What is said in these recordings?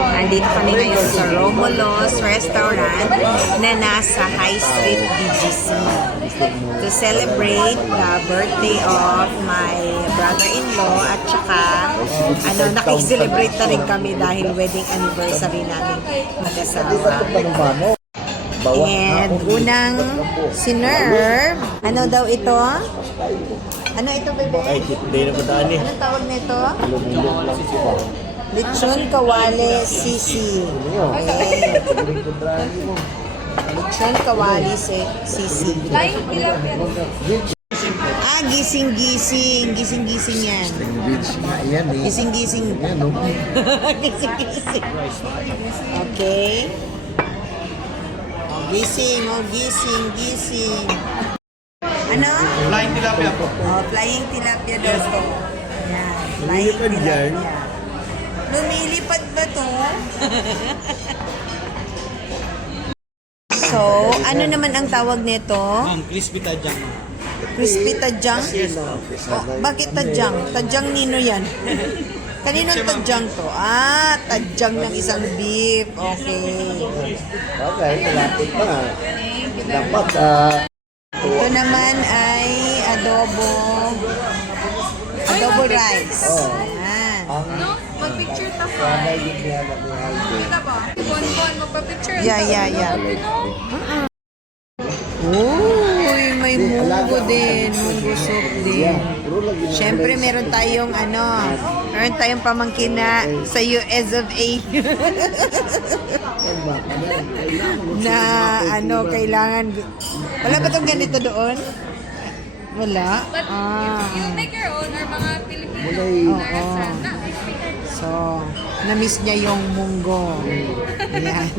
Andito kami ngayon sa Romulo's Restaurant na nasa High Street BGC to celebrate the birthday of my brother-in-law at saka ano, nakikicelebrate na rin kami dahil wedding anniversary namin mag-asawa. And unang sinerve, ano daw ito? Ano ito, bebe? Ay, hindi na pataan eh. Anong tawag nito? Lechon kawali sisi. Okay. Lechon kawali si sisi. Ah, gising-gising. Gising-gising yan. Eh. Gising-gising. Yan oh. Gising-gising. Okay. Gising, oh, gising, gising. Ano? Flying tilapia po. Oh, flying tilapia daw to. Yan, flying tilapia. Lumilipad ba to? so, ano naman ang tawag nito? Ang crispy tajang. Crispy tajang? Oh, bakit tajang? Tajang nino yan? Kaninong tajang to? Ah, tajang ng isang beef. Okay. Okay, malapit pa. Dapat ah, Ito naman ay adobo. Adobo rice. Oh. Mag-picture ta Alvin. Kita ba? Bon-bon, magpa-picture. Yeah, yeah, yeah. Uy, may munggo din. Munggo soup din. Siyempre, meron tayong ano, meron tayong pamangkin na sa US of A na ano, kailangan, wala ba itong ganito doon? Wala? But Ah. you make your own or mga Filipino Mulay. na Oo. restaurant na. So, na-miss niya yung munggo. Ayan.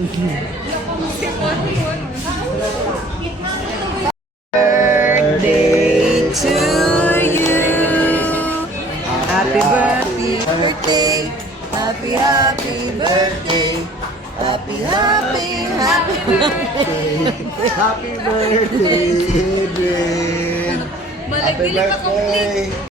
Birthday to you. Happy birthday. Happy, happy birthday. Happy, happy, happy birthday. Happy birthday! Happy birthday!